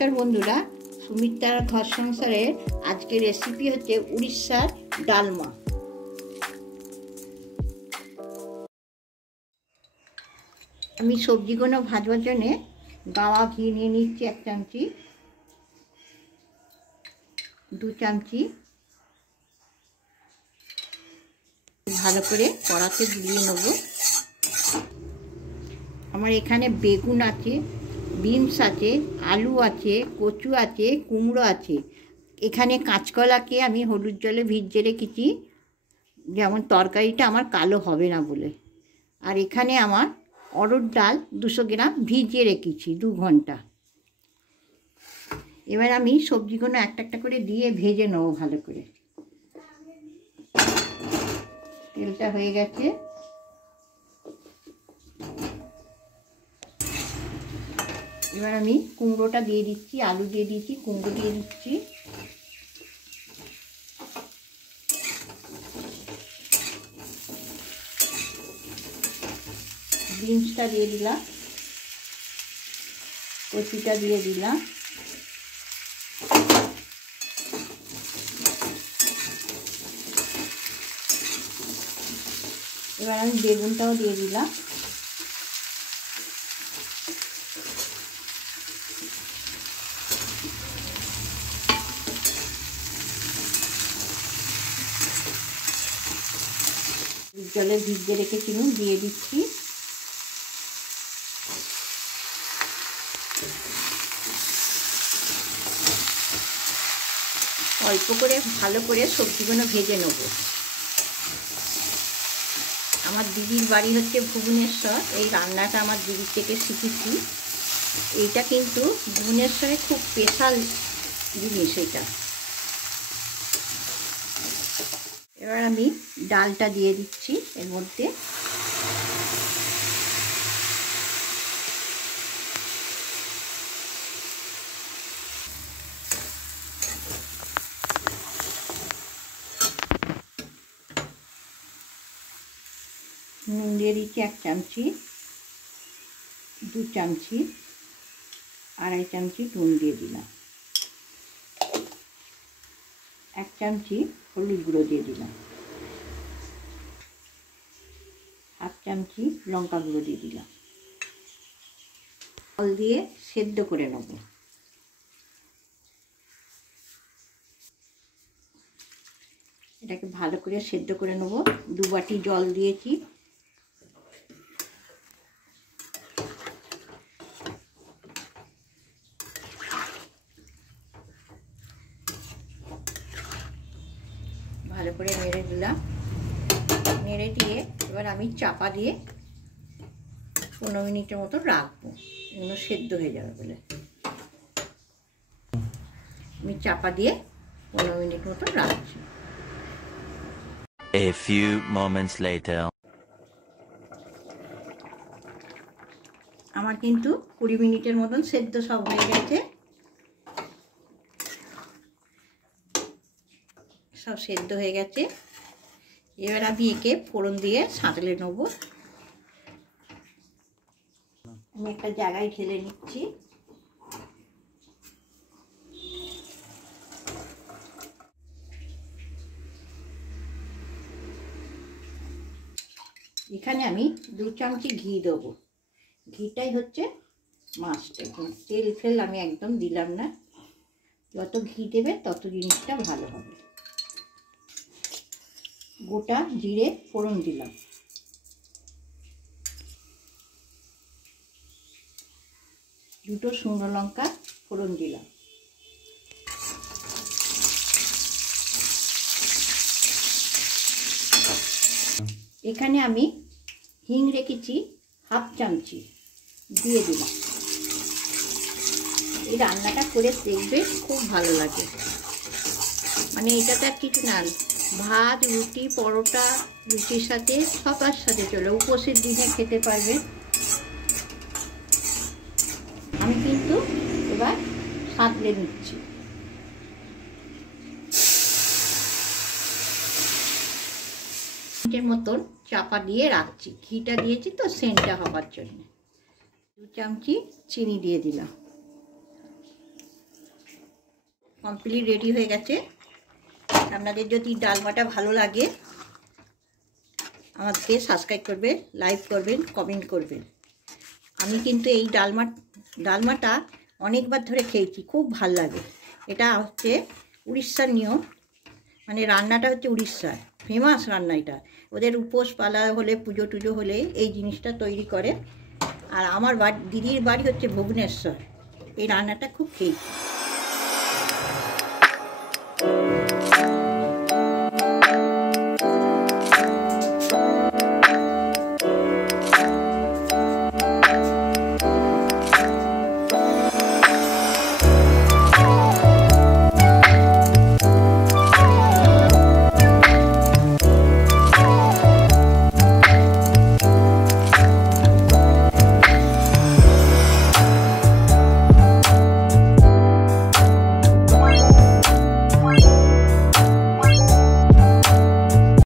नमस्कार बंधुरा सुमित्रार घर संसारे आज के रेसिपि होच्छे उड़ीसार डालमा। आमी सब्जिगुलो भाजबार जन्य गावा घी निये निচ্ছি एक चामची, दो चामची भालो करे कड़ाते गुलिये नेब। आमार एखाने बेगुन आछे, बीन्स आछे, आलू आछे, कचु आछे, कुमड़ो आछे। एखाने काँचकलाके आमी हलुद जले भिजिए रेखेछि जेमन तरकारिटा आमार कालो होबे ना बोले। आर एखाने आमार अरहर डाल 200 ग्राम भिजिए रेखेछि 2 घंटा। एबार आमी सब्जिगुलो एकटा एकटा करे दिए भेजे नेब भालो करे। तेलटा हये गेছে। এবার আমি কুমড়োটা দিয়ে দিচ্ছি, আলু দিয়ে দিচ্ছি, কুমড়ো দিয়ে দিচ্ছি। বিনসটা দিয়ে দিলাম, কচুটা দিয়ে দিলাম, এবার আমি বেগুনটাও দিয়ে দিলাম। जले भिजिए रेखेছিলাম দিয়ে দিচ্ছি। অল্প করে ভালো করে সবজিগুলো ভেজে নেব। আমার দিদির বাড়ি হচ্ছে ভুবনেশ্বর। এই রান্নাটা আমার দিদির থেকে শিখেছি। এইটা কিন্তু ভুবনেশ্বরে খুব স্পেশাল জিনিস এটা। এবার আমি ডালটা দিয়ে দিচ্ছি এর মধ্যে। নুন দিয়ে দিচ্ছি 1 চামচি, 2 চামচি, 2.5 চামচি নুন দিয়ে দিলাম। 1 চামচি হলুদ গুঁড়ো দিয়ে দিলাম, 1/2 চামচি লঙ্কা গুঁড়ো দিয়ে দিলাম। জল দিয়ে সেদ্ধ করে নেব। এটাকে ভালো করে সেদ্ধ করে নেব। 2 বাটি জল দিয়েছি। ভালো করে নেড়ে দিলাম। নেড়ে দিয়ে এবার আমি চাপা দিয়ে 15 মিনিটের মতো রাখবো, এগুলো সেদ্ধ হয়ে যাবে বলে। আমি চাপা দিয়ে 15 মিনিট মতো রাখছি। A few moments later. আমার কিন্তু 20 মিনিটের মতন সেদ্ধ সব হয়ে গেছে। সব সেদ্ধ হয়ে গেছে। এবার আমি একে ফোড়ন দিয়ে সাঁতলে নেব। আমি একটা জায়গায় ঢেলে নিচ্ছি। এখানে আমি 2 চামচি ঘি দেব। ঘিটাই হচ্ছে মাস্ট। তেল ফেল আমি একদম দিলাম না। যত ঘি দেবে তত জিনিসটা ভালো হবে। গোটা জিরে ফোড়ন দিলাম, দুটো শুকনো লঙ্কা ফোড়ন দিলাম, এখানে আমি হিং রেখেছি 1/2 চামচি দিয়ে দিলাম। এই রান্নাটা করে দেখবে খুব ভালো লাগে। মানে এটাতে আর কিছু না, ভাত, রুটি, পরোটা, রুটির সাথে সবার সাথে চলে, উপোসের দিনে খেতে পারবে। আমি কিন্তু এবার সাঁতলে নিচ্ছি। মিনিটের মতন চাপা দিয়ে রাখছি। ঘিটা দিয়েছি তো সেন্টটা হবার জন্য। 2 চামচি চিনি দিয়ে দিলাম। কমপ্লিট রেডি হয়ে গেছে। আপনাদের যদি ডালমাটা ভালো লাগে আমাদেরকে সাবস্ক্রাইব করবেন, লাইক করবেন, কমেন্ট করবেন। আমি কিন্তু এই ডালমাটা অনেকবার ধরে খেয়েছি, খুব ভাল লাগে। এটা হচ্ছে উড়িষ্যার নিয়ম, মানে রান্নাটা হচ্ছে উড়িষ্যার ফেমাস রান্না। এটা ওদের উপোস পালা হলে, পুজো টুজো হলে এই জিনিসটা তৈরি করে। আর আমার দিদির বাড়ি হচ্ছে ভুবনেশ্বর, এই রান্নাটা খুব খেয়েছি।